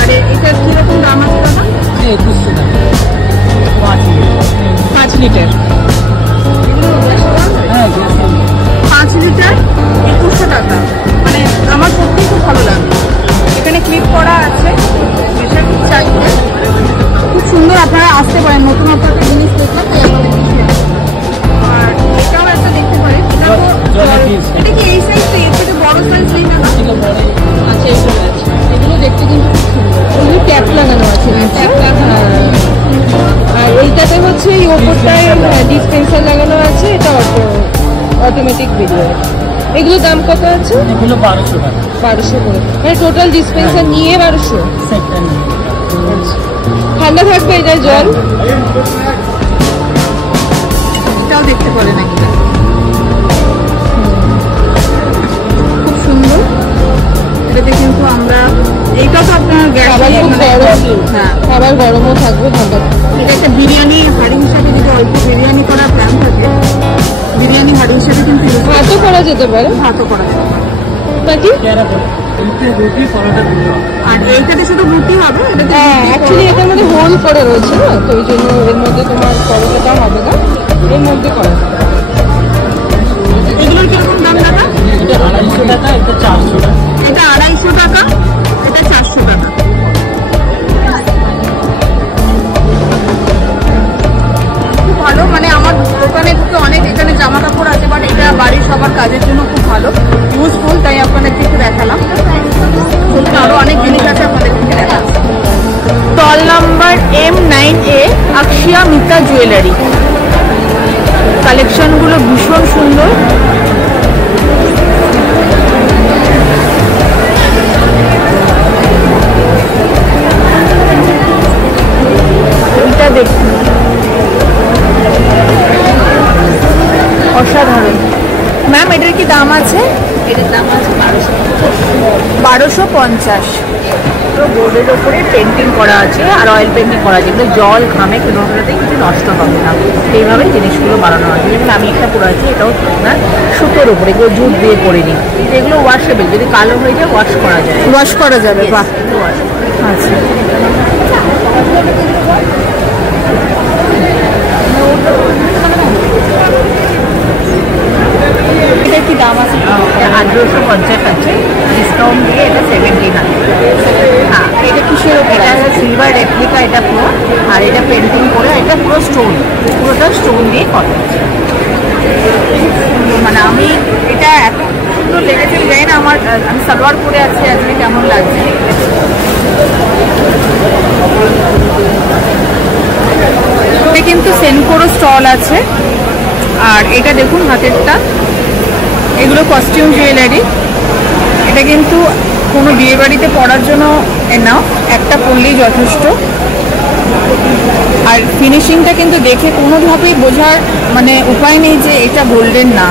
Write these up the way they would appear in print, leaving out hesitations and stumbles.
আর এটা কিরকম দাম আছে দাদা? 2100 টাকা 5 লিটার। হ্যাঁ 5 লিটার 2100 টাকা, মানে আমার সত্যিই খুব ভালো লাগে। এখানে ক্লিক করা আছে, চাইলে খুব সুন্দর, আপনারা আসতে পারেন। নতুন একটা জিনিস দেখলাম, আর এটাও একটা দেখতে পারেন। এটা কি এই সাইজ? এর থেকে বড় সাইজ নেই না? আচ্ছা, এইগুলো আছে। এগুলো দেখতে কিন্তু খুব সুন্দর। এগুলো ট্যাপ লাগানো আছে, ট্যাপ লাগানো। আর এইটাতে হচ্ছে এই ওপরটায় ডিসপেন্সার লাগানো আছে, এটা অটোমেটিক বেরিয়ে। এগুলো দাম কত আছে? এগুলো 1200 টাকা। 1200 করে, মানে টোটাল ডিসপেন্সার নিয়ে 1200। ঠান্ডা থাকবে এটা জল? এটাও দেখতে পারেন, একটা খুব সুন্দর। এটাতে কিন্তু আমরা এইটাও তো আপনার খাবার গরমও থাকবে, ঠান্ডা। এটা একটা বিরিয়ানি হাঁড়ি হিসাবে, যদি অল্প বিরিয়ানি করার প্ল্যান থাকে, বিরিয়ানি হাঁড়ি হিসাবে কিন্তু ভাতও করা যেতে পারে। ভাতও করা যেতে পারে নাকি? রুটি পরোটা দুটো। আর এইটাতে শুধু রুটি হবে? হ্যাঁ, অ্যাকচুয়ালি এটার মধ্যে হোল করে রয়েছে না, তো ওই জন্য এর মধ্যে তোমার পরোটাটা হবে না, এর মধ্যে করা যাবে। এগুলোর কিরকম দাম দাদা? এটা 250 টাকা, এটা 400 টাকা। এটা 250 টাকা, এটা 400 টাকা। খুব ভালো, মানে আমার দোকানে ঢুকে অনেক এখানে জামা কাপড় আছে, বাট এটা বাড়ির সবার কাজের জন্য খুব ভালো, ইউজফুল, তাই আপনাদেরকে একটু দেখালাম। আরো অনেক জিনিস আছে আপনাদেরকে দেখালাম। Stall number M9A, Akashiya Mita jewellery. কালেকশনগুলো ভীষণ সুন্দর। এটা দেখুন, অসাধারণ। ম্যাম, এটার কি দাম আছে? এটার দাম আছে 1250। বোর্ডের উপরে পেন্টিং করা আছে আর অয়েল পেন্টিং করা আছে, কিন্তু জল ঘামে কোনোটাতেই কিছু নষ্ট হবে না, এইভাবে জিনিসগুলো বানানো আছে। যেমন আমি একটা পরে আছি, এটাও আপনার সুতোর উপরে, এগুলো জুট দিয়ে করে নিই, কিন্তু এগুলো ওয়াশেবল, যদি কালো হয়ে যায় ওয়াশ করা যায়। ওয়াশ করা যাবে? বাহ, আচ্ছা। এটার কি দাম আছে? 1850 আছে, ডিসকাউন্ট দিয়ে এটা 17 আছে। হ্যাঁ, এটা কিসের উপর? এটা সিলভার রেপ্লিকা, এটা পুরো, আর এটা পেন্টিং করে, এটা পুরো স্টোন, পুরোটা স্টোন দিয়ে করা আছে। মানে আমি এটা এত সুন্দর লেগেছে, জানি না, আমি সালোয়ার পরে আছি আজকে, কেমন লাগছে। এটা কিন্তু সেনকোরো স্টল আছে। আর এটা দেখুন হাতেরটা, এগুলো কস্টিউম জুয়েলারি। এটা কিন্তু কোনো বিয়ে বাড়িতে পরার জন্য এনাফ, একটা পরলেই যথেষ্ট। আর ফিনিশিংটা কিন্তু দেখে কোনোভাবেই বোঝার মানে উপায় নেই যে এটা গোল্ডেন না।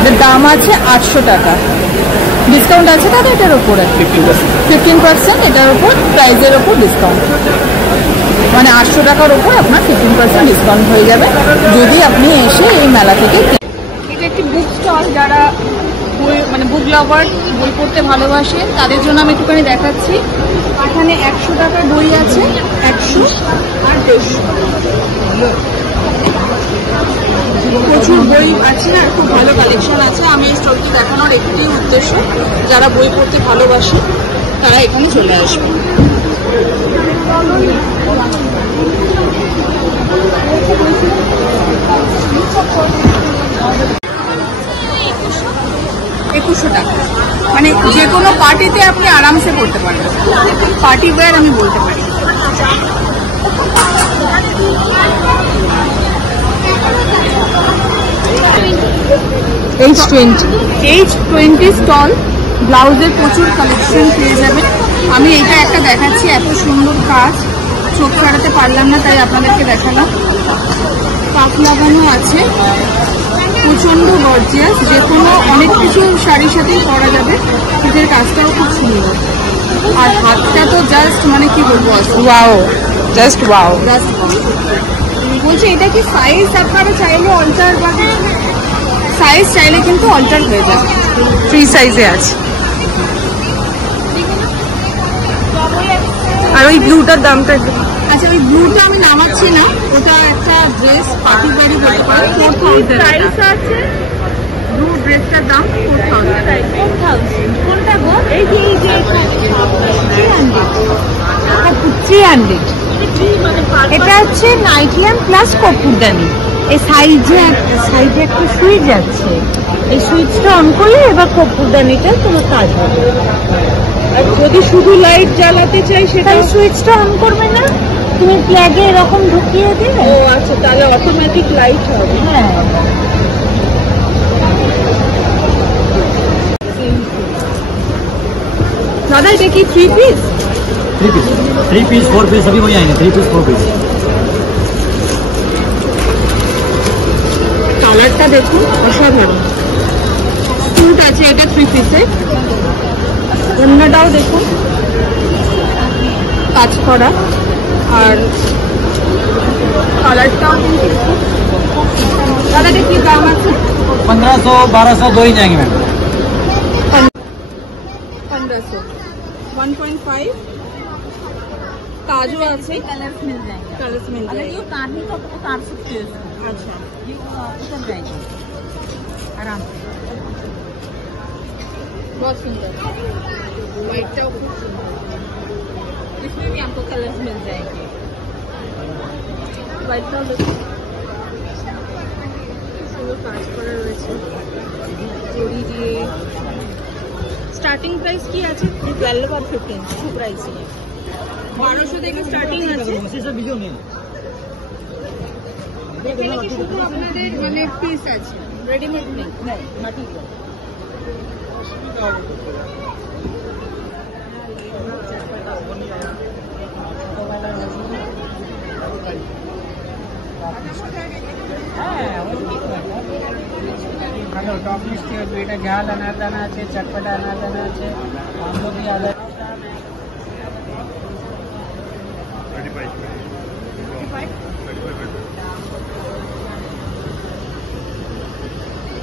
এটার দাম আছে 800 টাকা। ডিসকাউন্ট আছে দাদা এটার উপরে? 15%। এটার উপর প্রাইজের ওপর ডিসকাউন্ট, মানে 800 টাকার ওপর আপনার 15% ডিসকাউন্ট হয়ে যাবে যদি আপনি এসে এই মেলা থেকে। এটা একটি বুক স্টল, যারা বই মানে বুক লাভার, বই পড়তে ভালোবাসে, তাদের জন্য আমি একটুখানি দেখাচ্ছি। এখানে 100 টাকার বই আছে, 100 আর 150। প্রচুর বই আছে আর খুব ভালো কালেকশন আছে। আমি এই স্টলটি দেখানোর একটাই উদ্দেশ্য, যারা বই পড়তে ভালোবাসে তারা এখানে চলে আসবে। $2100 টাকা, মানে যে কোনো পার্টিতে আপনি আরামসে পড়তে পারেন, পার্টি ওয়্যার আমি বলতে পারি। H20 স্টল, ব্লাউজের প্রচুর কালেকশন পেয়ে যাবেন। আমি এইটা একটা দেখাচ্ছি, এত সুন্দর কাজ, চোখ ফেরাতে পারলাম না তাই আপনাদেরকে দেখালাম। পাক লাগানো আছে, প্রচন্ড গর্জিয়াস, যে কোনো অনেক কিছু শাড়ির সাথেই পরা যাবে। এদের কাজটাও খুব সুন্দর, আর হাতটা তো জাস্ট মানে কি বলবো, ওয়াও, জাস্ট ওয়াও। বলছি এটা কি সাইজ আপনারা চাইলে অল্টার বা সাইজ চাইলে কিন্তু অল্টার হয়ে যাবে, ফ্রি সাইজে আছে। আর ওই ব্লুটার দামটা আচ্ছা, ওই ব্লুটা আমি নামাচ্ছি না, ওটা একটা ড্রেস পার্টি বাড়ি হতে পারে। 4000 আছে ব্লু ড্রেসটার দাম 4000। কোনটা গো? এই যে 300। এটা হচ্ছে নাইটিয়াম প্লাস কপুরদানি। এই সাইজে একটা সুইচ আছে, এই সুইচটা অন করলে এবার কপুরদানিটা তোমার কাজ হবে। আর যদি শুধু লাইট জ্বালাতে চাই সেটা সুইচটা অন করবে না, তুমি প্লাগে এরকম ঢুকিয়ে দেবে। ও আচ্ছা, তাহলে অটোমেটিক লাইট হবে। হ্যাঁ, দাদা এটা কি 3 পিস? 3 पीस 4 पीस अभी वही आएंगे। 3 पीस 4 पीस। কালারটা দেখুন অসাধারণ। স্যুট আছে এটা 3 পিসের। অন্যটাও দেখুন কাজ করা, আর কালারটাও কিন্তু দাদা এটা কি দাম আছে? 1500 1200 दो ही जाएंगे मैम। 1500 1.5 ताजो আছে। कलर्स मिल जाएंगे। कलर्स मिल अगर जाएंगे। ये काटनी तो आपको काट सकते हो इसको। अच्छा, ये उतर जाएगी आराम से। बहुत सुंदर। व्हाइटটাও খুব সুন্দর। इसमें भी आपको कलर्स मिल जाएंगे। व्हाइटটাও দেখুন সুন্দর কাজ করা রয়েছে জড়ি দিয়ে। স্টার্টিং প্রাইস কি আছে? 12 আর 15 টু প্রাইস 1200 থেকে স্টার্টিং আছে। এখানে কি শুধু আপনাদের মানে পিস আছে, রেডিমেড নেই? मटीरियल हेलो टॉप मिष्टी और बेटा झाल अनारदाना আছে चटपटा अनारदाना আছে আমলকি আদা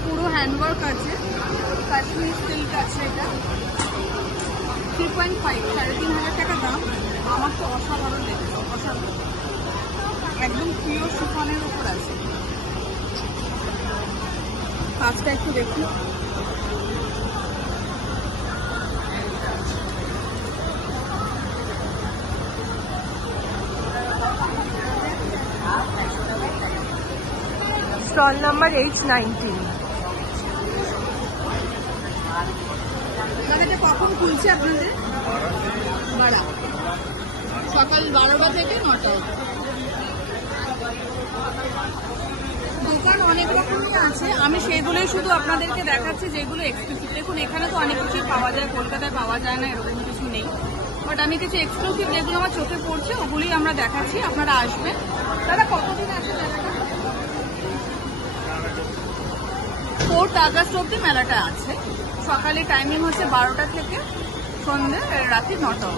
পুরো হ্যান্ডওয়ার্ক আছে, কাশ্মীর সিল্ক আছে। এটা 3.5 3,500 টাকা দাম। আমার তো অসাধারণ লেগেছে, অসাধারণ। একদম পিওর শিফনের উপর আছে। কাজটা একটু দেখুন। Stall number H19। দাদা এটা কখন খুলছে আপনাদের? বাড়া সকাল 12টা থেকে 9টা। দোকান অনেক রকমই আছে, আমি সেগুলোই শুধু আপনাদেরকে দেখাচ্ছি যেগুলো এক্সক্লুসিভ। দেখুন এখানে তো অনেক কিছুই পাওয়া যায়, কলকাতায় পাওয়া যায় না এরকম কিছু নেই, বাট আমি কিছু এক্সক্লুসিভ যেগুলো আমার চোখে পড়ছে ওগুলোই আমরা দেখাচ্ছি, আপনারা আসবেন। দাদা কতদিন আছে মেলাটা? 4 আগস্ট অব্দি মেলাটা আছে। সকালে টাইমিং হচ্ছে 12টা থেকে সন্ধ্যে রাত্রি 9টা।